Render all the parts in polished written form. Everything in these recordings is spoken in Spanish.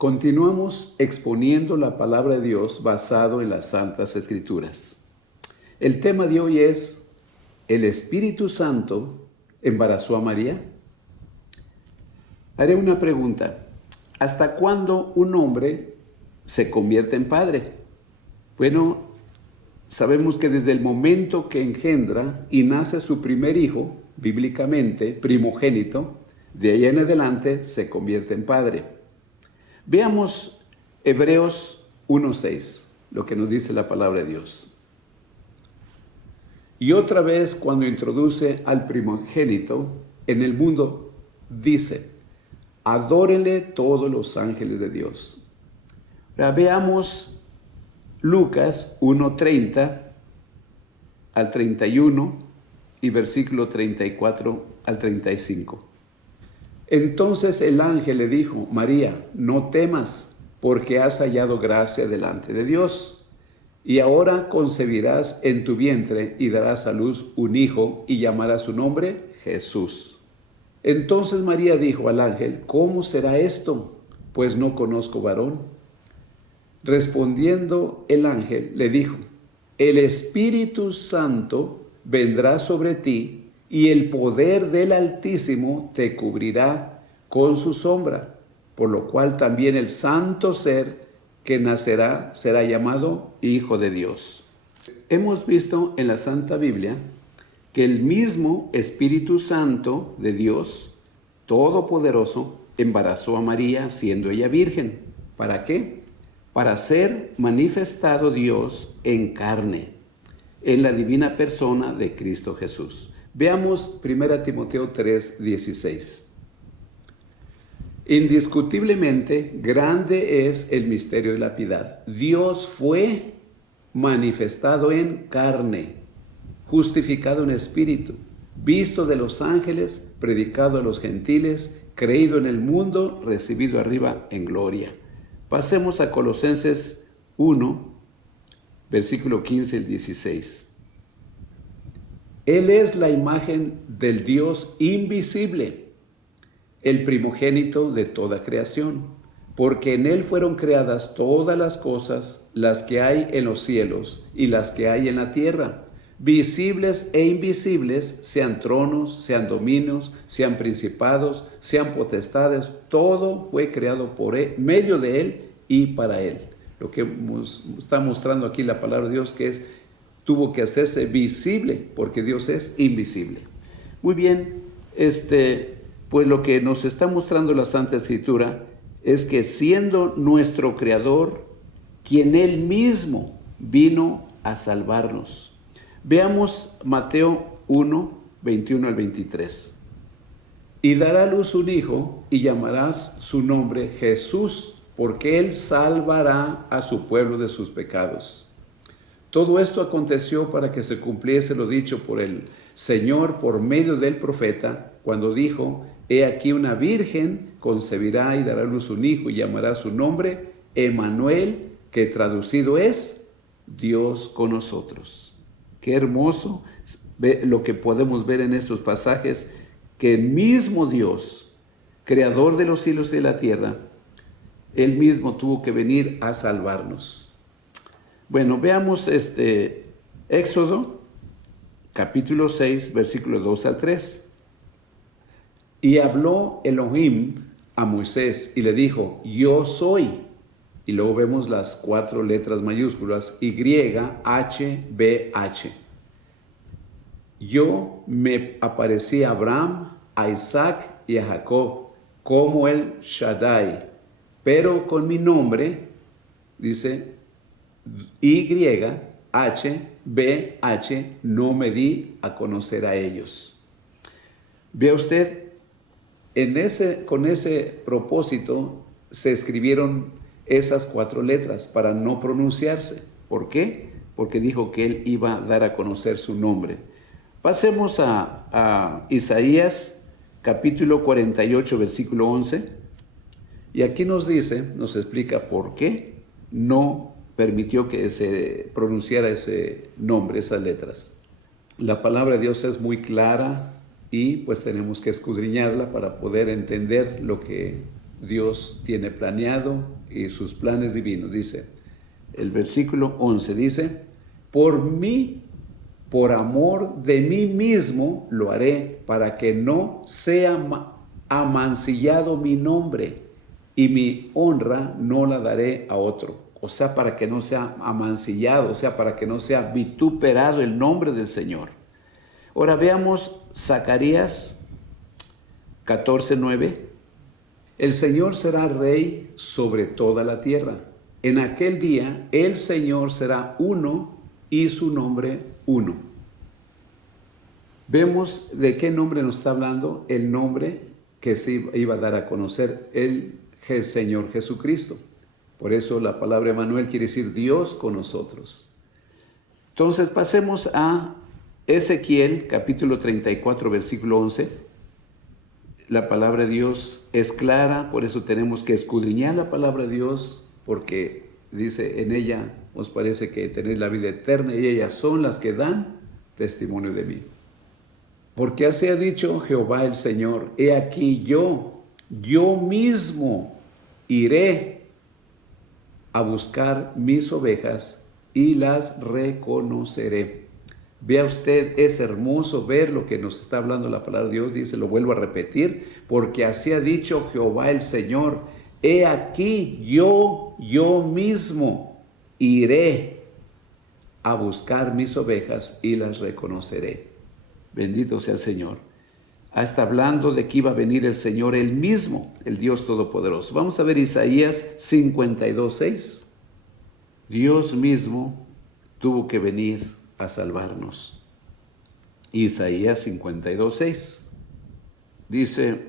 Continuamos exponiendo la palabra de Dios basado en las Santas Escrituras. El tema de hoy es: ¿el Espíritu Santo embarazó a María? Haré una pregunta. ¿Hasta cuándo un hombre se convierte en padre? Bueno, sabemos que desde el momento que engendra y nace su primer hijo, bíblicamente primogénito, de ahí en adelante se convierte en padre. Veamos Hebreos 1:6, lo que nos dice la palabra de Dios. Y otra vez, cuando introduce al primogénito en el mundo, dice: adórenle todos los ángeles de Dios. Ahora veamos Lucas 1:30 al 31 y versículo 34 al 35. Entonces el ángel le dijo: María, no temas, porque has hallado gracia delante de Dios. Y ahora concebirás en tu vientre y darás a luz un hijo y llamarás su nombre Jesús. Entonces María dijo al ángel: ¿cómo será esto? Pues no conozco varón. Respondiendo el ángel le dijo: el Espíritu Santo vendrá sobre ti y el poder del Altísimo te cubrirá con su sombra, por lo cual también el santo ser que nacerá será llamado Hijo de Dios. Hemos visto en la Santa Biblia que el mismo Espíritu Santo de Dios Todopoderoso embarazó a María siendo ella virgen. ¿Para qué? Para ser manifestado Dios en carne, en la divina persona de Cristo Jesús. Veamos 1 Timoteo 3:16. Indiscutiblemente grande es el misterio de la piedad. Dios fue manifestado en carne, justificado en espíritu, visto de los ángeles, predicado a los gentiles, creído en el mundo, recibido arriba en gloria. Pasemos a Colosenses 1, versículo 15 al 16. Él es la imagen del Dios invisible, el primogénito de toda creación, porque en Él fueron creadas todas las cosas, las que hay en los cielos y las que hay en la tierra, visibles e invisibles, sean tronos, sean dominios, sean principados, sean potestades, todo fue creado por Él, medio de Él y para Él. Lo que está mostrando aquí la palabra de Dios, que tuvo que hacerse visible, porque Dios es invisible. Muy bien, pues lo que nos está mostrando la Santa Escritura es que siendo nuestro Creador, quien Él mismo vino a salvarnos. Veamos Mateo 1, 21 al 23. Y dará a luz un hijo y llamarás su nombre Jesús, porque Él salvará a su pueblo de sus pecados. Todo esto aconteció para que se cumpliese lo dicho por el Señor por medio del profeta, cuando dijo: he aquí una virgen concebirá y dará a luz un hijo y llamará su nombre Emmanuel, que traducido es Dios con nosotros. Qué hermoso lo que podemos ver en estos pasajes, que el mismo Dios, creador de los cielos y de la tierra, Él mismo tuvo que venir a salvarnos. Bueno, veamos Éxodo, capítulo 6, versículos 2 al 3. Y habló Elohim a Moisés y le dijo: yo soy. Y luego vemos las 4 letras mayúsculas, YHWH. Yo me aparecí a Abraham, a Isaac y a Jacob como el Shaddai, pero con mi nombre, dice YHWH, no me di a conocer a ellos. Vea usted, con ese propósito se escribieron esas 4 letras para no pronunciarse. ¿Por qué? Porque dijo que Él iba a dar a conocer su nombre. Pasemos a Isaías capítulo 48, versículo 11. Y aquí nos explica por qué no permitió que se pronunciara ese nombre, esas letras. La palabra de Dios es muy clara y pues tenemos que escudriñarla para poder entender lo que Dios tiene planeado y sus planes divinos. Dice, el versículo 11 dice, por mí, por amor de mí mismo lo haré, para que no sea amancillado mi nombre, y mi honra no la daré a otro. O sea, para que no sea amancillado, o sea, para que no sea vituperado el nombre del Señor. Ahora veamos Zacarías 14:9. El Señor será rey sobre toda la tierra. En aquel día el Señor será uno y su nombre uno. Vemos de qué nombre nos está hablando, el nombre que se iba a dar a conocer, el Señor Jesucristo. Por eso la palabra Emmanuel quiere decir Dios con nosotros. Entonces pasemos a Ezequiel capítulo 34 versículo 11. La palabra de Dios es clara, por eso tenemos que escudriñar la palabra de Dios, porque dice, en ella os parece que tenéis la vida eterna y ellas son las que dan testimonio de mí. Porque así ha dicho Jehová el Señor, he aquí yo mismo iré a buscar mis ovejas y las reconoceré. Vea usted, es hermoso ver lo que nos está hablando la palabra de Dios. Dice, lo vuelvo a repetir, porque así ha dicho Jehová el Señor, he aquí yo mismo iré a buscar mis ovejas y las reconoceré. Bendito sea el Señor. Está hablando de que iba a venir el Señor él mismo, el Dios Todopoderoso. Vamos a ver Isaías 52:6. Dios mismo tuvo que venir a salvarnos. Isaías 52:6 dice,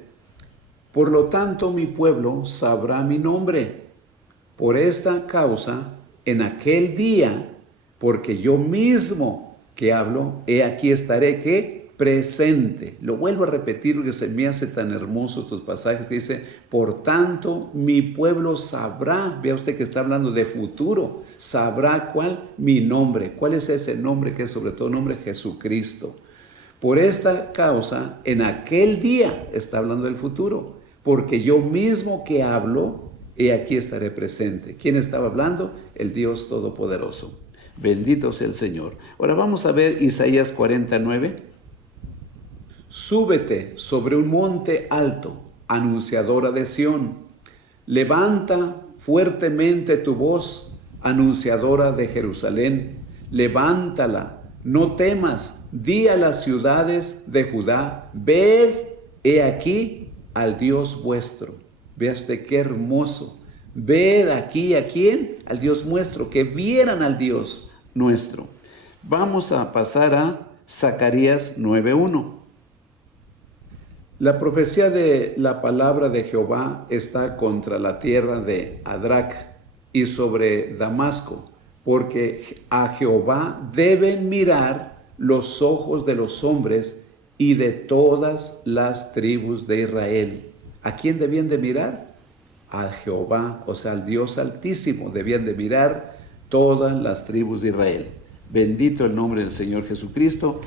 por lo tanto mi pueblo sabrá mi nombre. Por esta causa, en aquel día, porque yo mismo que hablo, he aquí estaré, ¿qué? Presente. Lo vuelvo a repetir porque se me hace tan hermoso estos pasajes que dice, por tanto mi pueblo sabrá, vea usted que está hablando de futuro, sabrá cuál, mi nombre. ¿Cuál es ese nombre que es sobre todo nombre? Jesucristo. Por esta causa, en aquel día, está hablando del futuro, porque yo mismo que hablo, he aquí estaré presente. ¿Quién estaba hablando? El Dios Todopoderoso. Bendito sea el Señor. Ahora vamos a ver Isaías 49. Súbete sobre un monte alto, anunciadora de Sión. Levanta fuertemente tu voz, anunciadora de Jerusalén. Levántala, no temas. Di a las ciudades de Judá, ved, he aquí al Dios vuestro. Vea usted qué hermoso. Ved aquí a quién, al Dios nuestro, que vieran al Dios nuestro. Vamos a pasar a Zacarías 9:1. La profecía de la palabra de Jehová está contra la tierra de Adrac y sobre Damasco, porque a Jehová deben mirar los ojos de los hombres y de todas las tribus de Israel. ¿A quién debían de mirar? A Jehová, o sea, al Dios Altísimo, debían de mirar todas las tribus de Israel. Bendito el nombre del Señor Jesucristo.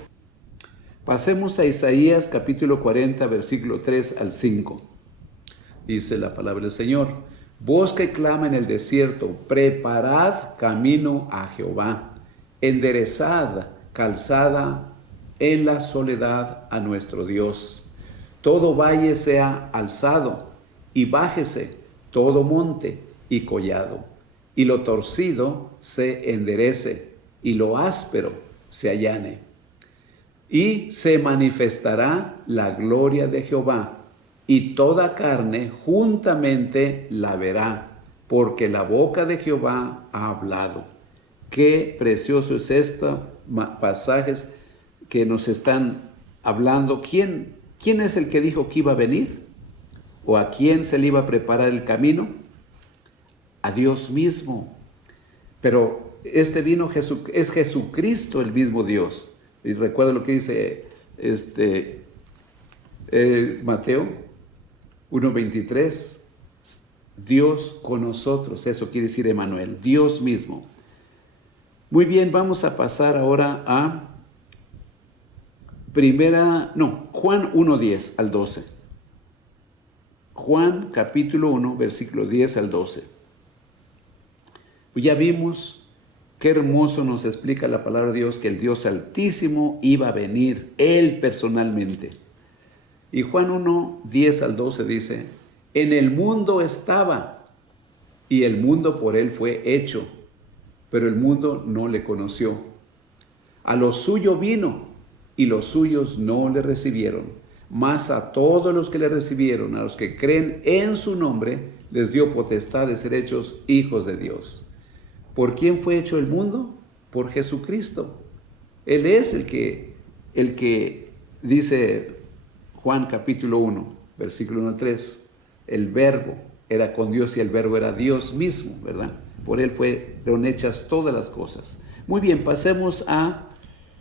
Pasemos a Isaías capítulo 40, versículo 3 al 5. Dice la palabra del Señor, voz que clama en el desierto, preparad camino a Jehová, enderezad calzada en la soledad a nuestro Dios. Todo valle sea alzado y bájese todo monte y collado, y lo torcido se enderece y lo áspero se allane. Y se manifestará la gloria de Jehová, y toda carne juntamente la verá, porque la boca de Jehová ha hablado. Qué precioso es estos pasajes que nos están hablando. ¿Quién es el que dijo que iba a venir? ¿O a quién se le iba a preparar el camino? A Dios mismo. Pero es Jesucristo el mismo Dios. Y recuerda lo que dice Mateo 1:23, Dios con nosotros, eso quiere decir Emmanuel, Dios mismo. Muy bien, vamos a pasar ahora a Juan 1:10 al 12. Juan capítulo 1, versículo 10 al 12. Pues ya vimos qué hermoso nos explica la palabra de Dios que el Dios Altísimo iba a venir, Él personalmente. Y Juan 1, 10 al 12 dice, en el mundo estaba, y el mundo por Él fue hecho, pero el mundo no le conoció. A lo suyo vino, y los suyos no le recibieron. Mas a todos los que le recibieron, a los que creen en su nombre, les dio potestad de ser hechos hijos de Dios. ¿Por quién fue hecho el mundo? Por Jesucristo. Él es el que dice Juan capítulo 1, versículo 1 al 3, el verbo era con Dios y el verbo era Dios mismo, ¿verdad? Por Él fueron hechas todas las cosas. Muy bien, pasemos a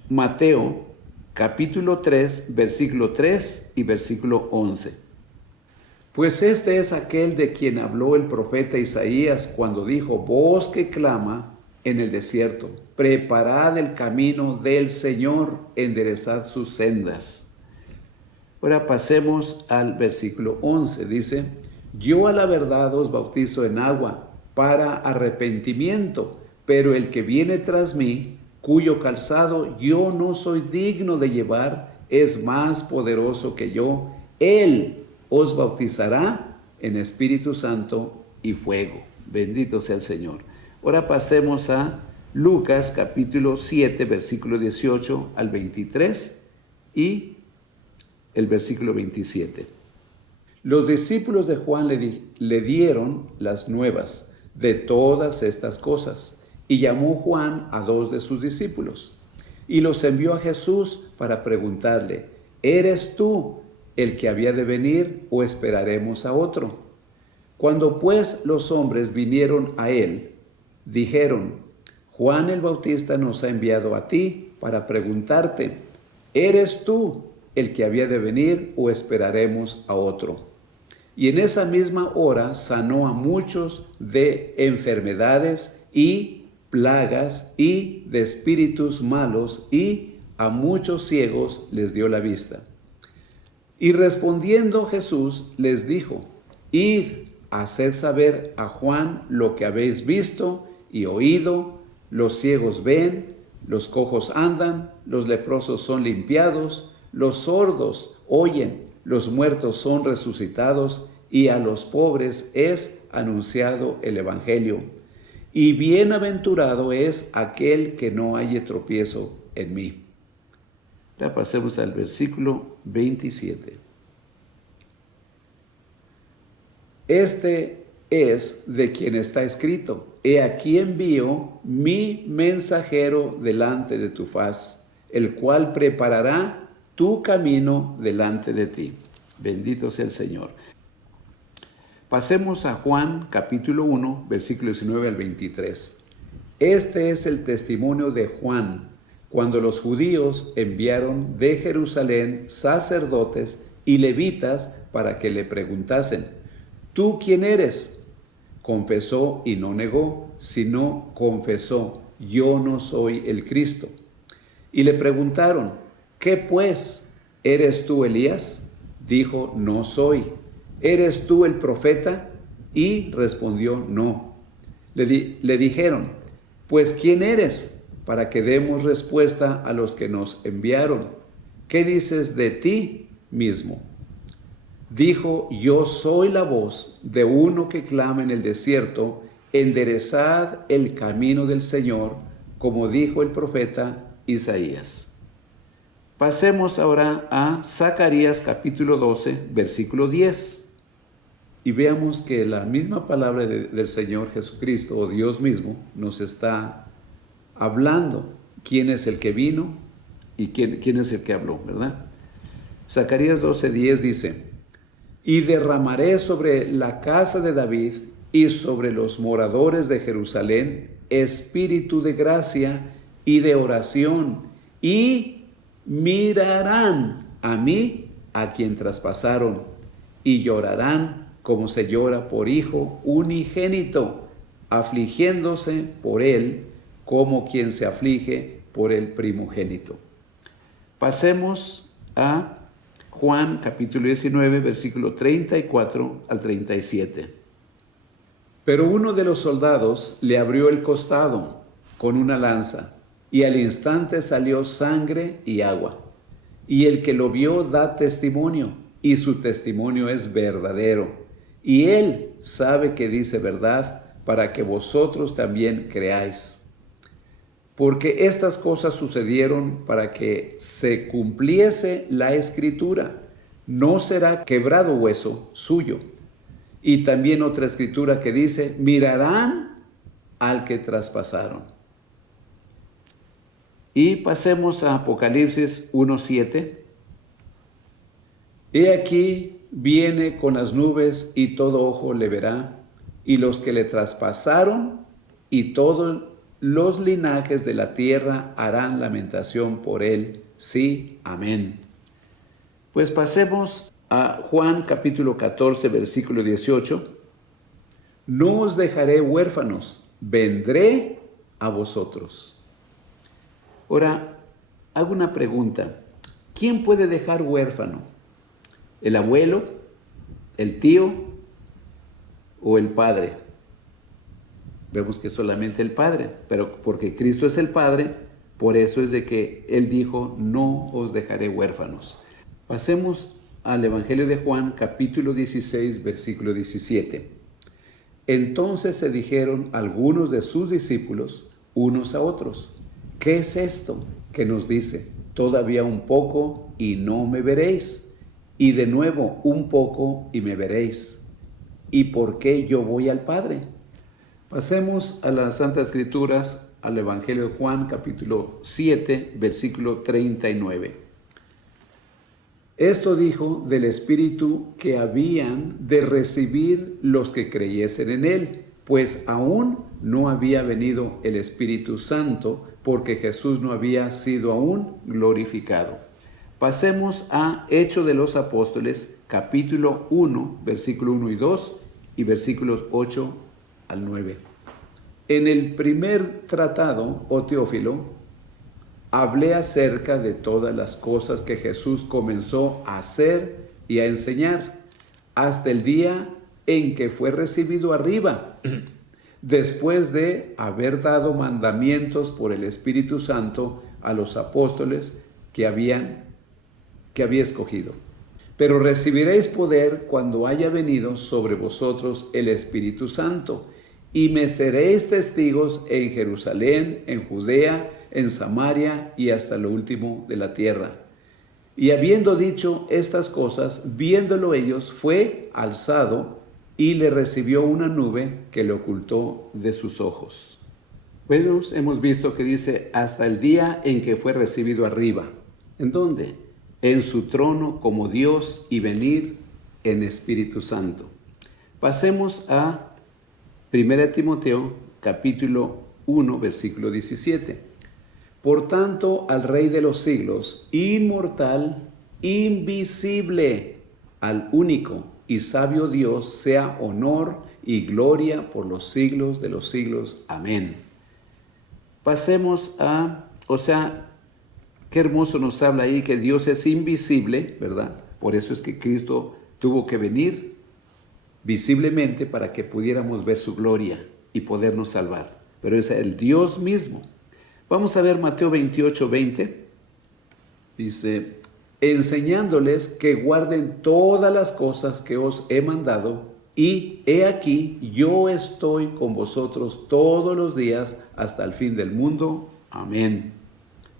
Mateo capítulo 3, versículo 3 y versículo 11. Pues este es aquel de quien habló el profeta Isaías cuando dijo, voz que clama en el desierto, preparad el camino del Señor, enderezad sus sendas. Ahora pasemos al versículo 11, dice, yo a la verdad os bautizo en agua para arrepentimiento, pero el que viene tras mí, cuyo calzado yo no soy digno de llevar, es más poderoso que yo. Él os bautizará en Espíritu Santo y fuego. Bendito sea el Señor. Ahora pasemos a Lucas capítulo 7, versículo 18 al 23 y el versículo 27. Los discípulos de Juan le dieron las nuevas de todas estas cosas. Y llamó Juan a 2 de sus discípulos y los envió a Jesús para preguntarle, ¿eres tú el que había de venir o esperaremos a otro? Cuando pues los hombres vinieron a él, dijeron, Juan el Bautista nos ha enviado a ti para preguntarte, ¿eres tú el que había de venir o esperaremos a otro? Y en esa misma hora sanó a muchos de enfermedades y plagas y de espíritus malos, y a muchos ciegos les dio la vista. Y respondiendo Jesús les dijo, id, haced saber a Juan lo que habéis visto y oído, los ciegos ven, los cojos andan, los leprosos son limpiados, los sordos oyen, los muertos son resucitados, y a los pobres es anunciado el evangelio. Y bienaventurado es aquel que no halle tropiezo en mí. Ya pasemos al versículo 27. Este es de quien está escrito, he aquí envío mi mensajero delante de tu faz, el cual preparará tu camino delante de ti. Bendito sea el Señor. Pasemos a Juan capítulo 1, versículo 19 al 23. Este es el testimonio de Juan, cuando los judíos enviaron de Jerusalén sacerdotes y levitas para que le preguntasen, ¿tú quién eres? Confesó y no negó, sino confesó, yo no soy el Cristo. Y le preguntaron, ¿qué pues? ¿Eres tú Elías? Dijo, no soy. ¿Eres tú el profeta? Y respondió, no. Le dijeron, pues ¿quién eres? Para que demos respuesta a los que nos enviaron. ¿Qué dices de ti mismo? Dijo, yo soy la voz de uno que clama en el desierto, enderezad el camino del Señor, como dijo el profeta Isaías. Pasemos ahora a Zacarías capítulo 12, versículo 10. Y veamos que la misma palabra del Señor Jesucristo, o Dios mismo, nos está hablando quién es el que vino y quién es el que habló, ¿verdad? Zacarías 12:10 dice, y derramaré sobre la casa de David y sobre los moradores de Jerusalén espíritu de gracia y de oración, y mirarán a mí a quien traspasaron, y llorarán como se llora por hijo unigénito, afligiéndose por él como quien se aflige por el primogénito. Pasemos a Juan capítulo 19, versículo 34 al 37. Pero uno de los soldados le abrió el costado con una lanza, y al instante salió sangre y agua. Y el que lo vio da testimonio, y su testimonio es verdadero. Y él sabe que dice verdad, para que vosotros también creáis. Porque estas cosas sucedieron para que se cumpliese la escritura: no será quebrado hueso suyo. Y también otra escritura que dice: mirarán al que traspasaron. Y pasemos a Apocalipsis 1:7. He aquí viene con las nubes, y todo ojo le verá, y los que le traspasaron, y todos los linajes de la tierra harán lamentación por él. Sí, amén. Pues pasemos a Juan capítulo 14, versículo 18. No os dejaré huérfanos, vendré a vosotros. Ahora, hago una pregunta. ¿Quién puede dejar huérfano? ¿El abuelo, el tío o el padre? Vemos que solamente el Padre, pero porque Cristo es el Padre, por eso es de que Él dijo: no os dejaré huérfanos. Pasemos al Evangelio de Juan, capítulo 16, versículo 17. Entonces se dijeron algunos de sus discípulos unos a otros: ¿qué es esto que nos dice? Todavía un poco y no me veréis, y de nuevo un poco y me veréis. ¿Y por qué yo voy al Padre? Pasemos a las Santas Escrituras, al Evangelio de Juan, capítulo 7, versículo 39. Esto dijo del Espíritu que habían de recibir los que creyesen en Él, pues aún no había venido el Espíritu Santo, porque Jesús no había sido aún glorificado. Pasemos a Hechos de los Apóstoles, capítulo 1, versículo 1 y 2, y versículos 8 al 9. En el primer tratado, oh Teófilo, hablé acerca de todas las cosas que Jesús comenzó a hacer y a enseñar, hasta el día en que fue recibido arriba, después de haber dado mandamientos por el Espíritu Santo a los apóstoles que había escogido. Pero recibiréis poder cuando haya venido sobre vosotros el Espíritu Santo, y me seréis testigos en Jerusalén, en Judea, en Samaria y hasta lo último de la tierra. Y habiendo dicho estas cosas, viéndolo ellos, fue alzado y le recibió una nube que le ocultó de sus ojos. Bueno, hemos visto que dice hasta el día en que fue recibido arriba. ¿En dónde? En su trono como Dios y venir en Espíritu Santo. Pasemos a 1 Timoteo capítulo 1 versículo 17. Por tanto, al Rey de los siglos, inmortal, invisible, al único y sabio Dios, sea honor y gloria por los siglos de los siglos. Amén. Pasemos qué hermoso nos habla ahí que Dios es invisible, ¿verdad? Por eso es que Cristo tuvo que venir visiblemente para que pudiéramos ver su gloria y podernos salvar. Pero es el Dios mismo. Vamos a ver Mateo 28, 20. Dice: enseñándoles que guarden todas las cosas que os he mandado, y he aquí, yo estoy con vosotros todos los días hasta el fin del mundo. Amén.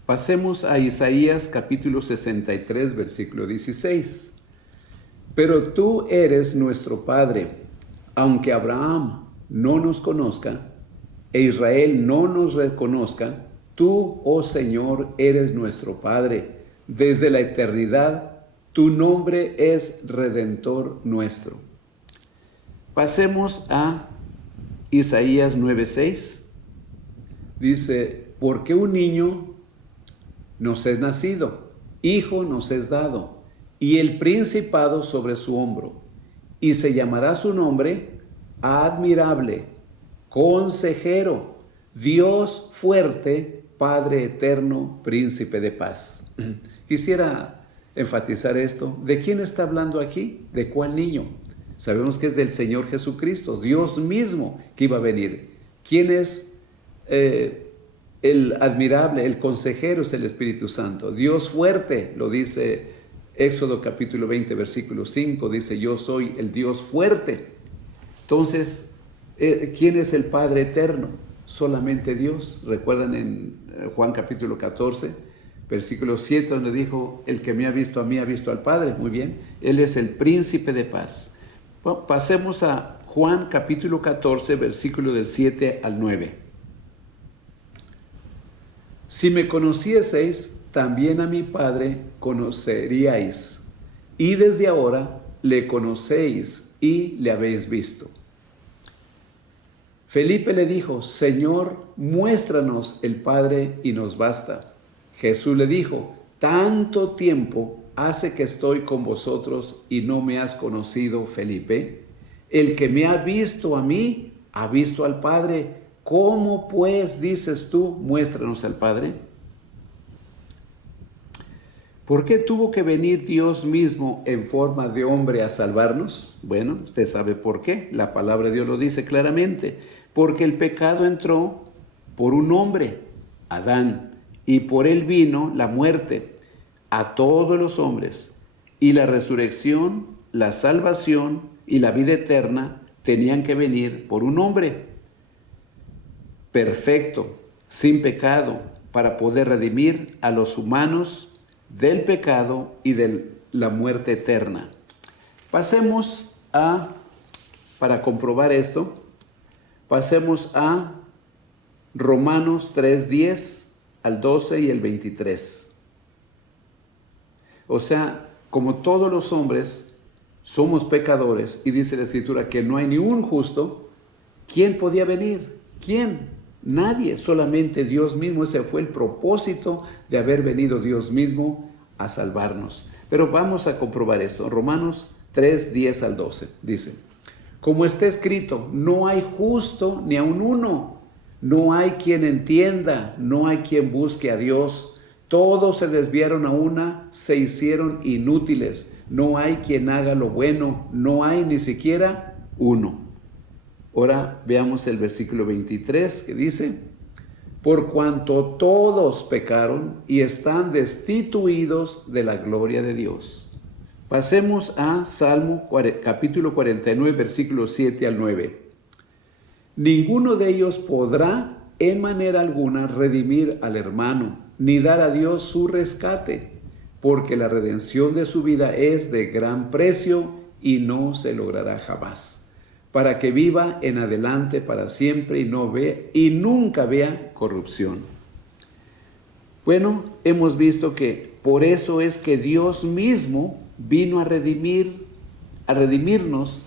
Pasemos a Isaías capítulo 63, versículo 16. Pero tú eres nuestro Padre, aunque Abraham no nos conozca e Israel no nos reconozca, tú, oh Señor, eres nuestro Padre. Desde la eternidad, tu nombre es Redentor nuestro. Pasemos a Isaías 9:6. Dice: porque un niño nos es nacido, hijo nos es dado, y el principado sobre su hombro, y se llamará su nombre Admirable, Consejero, Dios fuerte, Padre eterno, Príncipe de paz. Quisiera enfatizar esto. ¿De quién está hablando aquí? ¿De cuál niño? Sabemos que es del Señor Jesucristo, Dios mismo que iba a venir. ¿Quién es el admirable, el consejero? Es el Espíritu Santo. Dios fuerte, lo dice Éxodo capítulo 20, versículo 5, dice: yo soy el Dios fuerte. Entonces, ¿quién es el Padre eterno? Solamente Dios. ¿Recuerdan en Juan capítulo 14, versículo 7, donde dijo: el que me ha visto a mí ha visto al Padre? Muy bien, Él es el príncipe de paz. Pasemos a Juan capítulo 14, versículo del 7 al 9. Si me conocieseis, también a mi Padre conoceríais, y desde ahora le conocéis y le habéis visto. Felipe le dijo: Señor, muéstranos el Padre y nos basta. Jesús le dijo: tanto tiempo hace que estoy con vosotros y no me has conocido, Felipe. El que me ha visto a mí, ha visto al Padre. ¿Cómo pues dices tú, muéstranos al Padre? ¿Por qué tuvo que venir Dios mismo en forma de hombre a salvarnos? Bueno, usted sabe por qué. La palabra de Dios lo dice claramente. Porque el pecado entró por un hombre, Adán, y por él vino la muerte a todos los hombres. Y la resurrección, la salvación y la vida eterna tenían que venir por un hombre perfecto, sin pecado, para poder redimir a los humanos del pecado y de la muerte eterna. Pasemos para comprobar esto, pasemos a Romanos 3:10 al 12 y el 23. O sea, como todos los hombres somos pecadores, y dice la Escritura que no hay ni un justo, ¿quién podía venir? ¿Quién? Nadie, solamente Dios mismo. Ese fue el propósito de haber venido Dios mismo a salvarnos. Pero vamos a comprobar esto. Romanos 3:10 al 12 dice: como está escrito, no hay justo ni aun uno, no hay quien entienda, no hay quien busque a Dios. Todos se desviaron a una, se hicieron inútiles. No hay quien haga lo bueno, no hay ni siquiera uno. Ahora veamos el versículo 23 que dice: por cuanto todos pecaron y están destituidos de la gloria de Dios. Pasemos a Salmo capítulo 49, versículos 7 al 9. Ninguno de ellos podrá en manera alguna redimir al hermano, ni dar a Dios su rescate, porque la redención de su vida es de gran precio y no se logrará jamás, para que viva en adelante para siempre y nunca vea corrupción. Bueno, hemos visto que por eso es que Dios mismo vino a redimirnos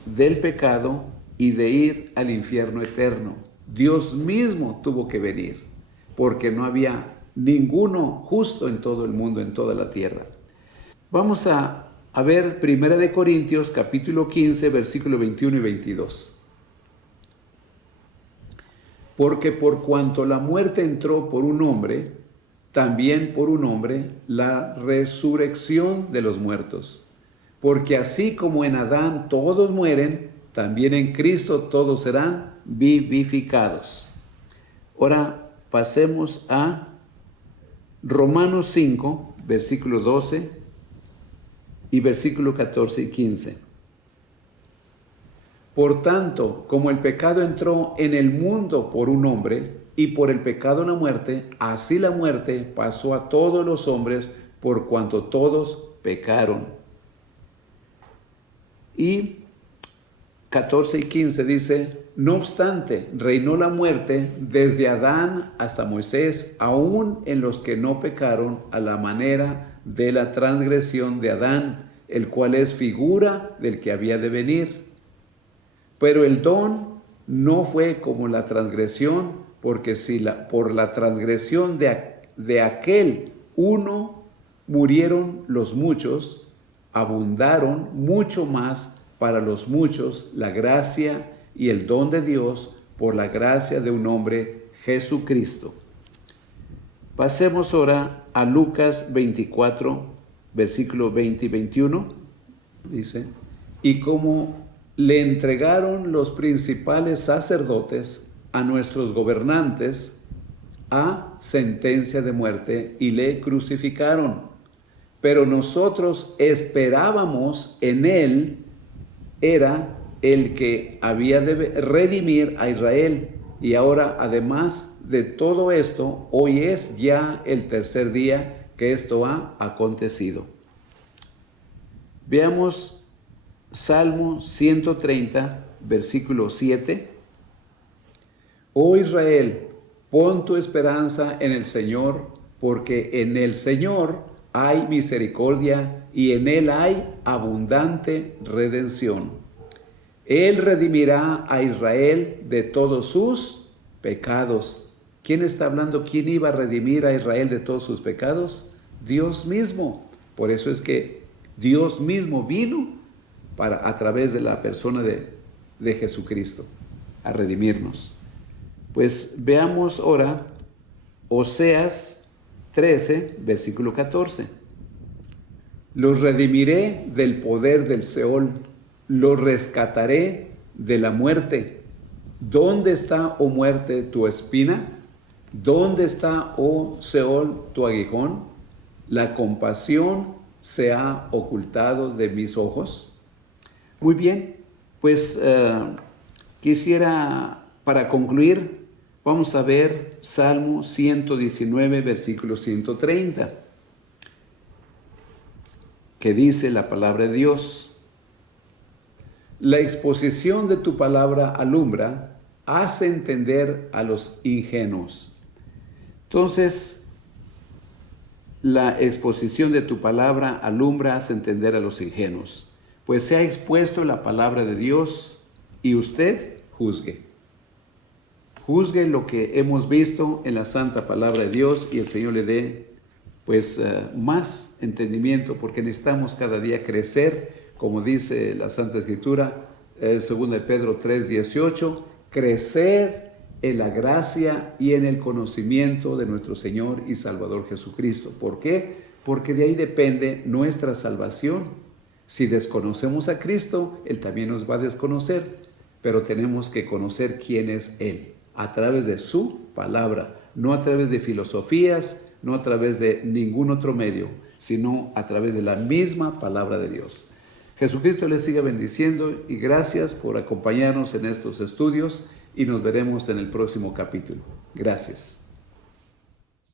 del pecado y de ir al infierno eterno. Dios mismo tuvo que venir, porque no había ninguno justo en todo el mundo, en toda la tierra. Vamos a ver 1 Corintios capítulo 15, versículo 21 y 22. Porque por cuanto la muerte entró por un hombre, también por un hombre la resurrección de los muertos. Porque así como en Adán todos mueren, también en Cristo todos serán vivificados. Ahora pasemos a Romanos 5, versículo 12 y versículo 14 y 15. Por tanto, como el pecado entró en el mundo por un hombre, y por el pecado la muerte, así la muerte pasó a todos los hombres por cuanto todos pecaron. Y 14 y 15 dice: no obstante, reinó la muerte desde Adán hasta Moisés, aún en los que no pecaron, a la manera de la transgresión de Adán, el cual es figura del que había de venir. Pero el don no fue como la transgresión, porque si por la transgresión de aquel uno murieron los muchos, abundaron mucho más para los muchos la gracia y el don de Dios por la gracia de un hombre, Jesucristo. Pasemos ahora a Lucas 24, versículo 20 y 21, dice, y como le entregaron los principales sacerdotes a nuestros gobernantes a sentencia de muerte y le crucificaron. Pero nosotros esperábamos en él, era el que había de redimir a Israel. Y ahora, además de todo esto, hoy es ya el tercer día que esto ha acontecido. Veamos Salmo 130, versículo 7. Oh Israel, pon tu esperanza en el Señor, porque en el Señor hay misericordia y en Él hay abundante redención. Él redimirá a Israel de todos sus pecados. ¿Quién está hablando? ¿Quién iba a redimir a Israel de todos sus pecados? Dios mismo. Por eso es que Dios mismo vino a través de la persona de Jesucristo a redimirnos. Pues veamos ahora Oseas 13, versículo 14. Los redimiré del poder del Seol, los rescataré de la muerte. ¿Dónde está, oh muerte, tu espina? ¿Dónde está, oh Seol, tu aguijón? La compasión se ha ocultado de mis ojos. Muy bien, pues quisiera, para concluir, vamos a ver Salmo 119, versículo 130, que dice la palabra de Dios: la exposición de tu palabra alumbra, hace entender a los ingenuos. Entonces, la exposición de tu palabra alumbra, hace entender a los ingenuos. Pues se ha expuesto la palabra de Dios y usted juzgue. Juzgue lo que hemos visto en la santa palabra de Dios y el Señor le dé más entendimiento, porque necesitamos cada día crecer, como dice la Santa Escritura, 2 de Pedro 3:18, crecer en la gracia y en el conocimiento de nuestro Señor y Salvador Jesucristo. ¿Por qué? Porque de ahí depende nuestra salvación. Si desconocemos a Cristo, Él también nos va a desconocer, pero tenemos que conocer quién es Él, a través de su palabra, no a través de filosofías, no a través de ningún otro medio, sino a través de la misma palabra de Dios. Jesucristo les siga bendiciendo y gracias por acompañarnos en estos estudios y nos veremos en el próximo capítulo. Gracias.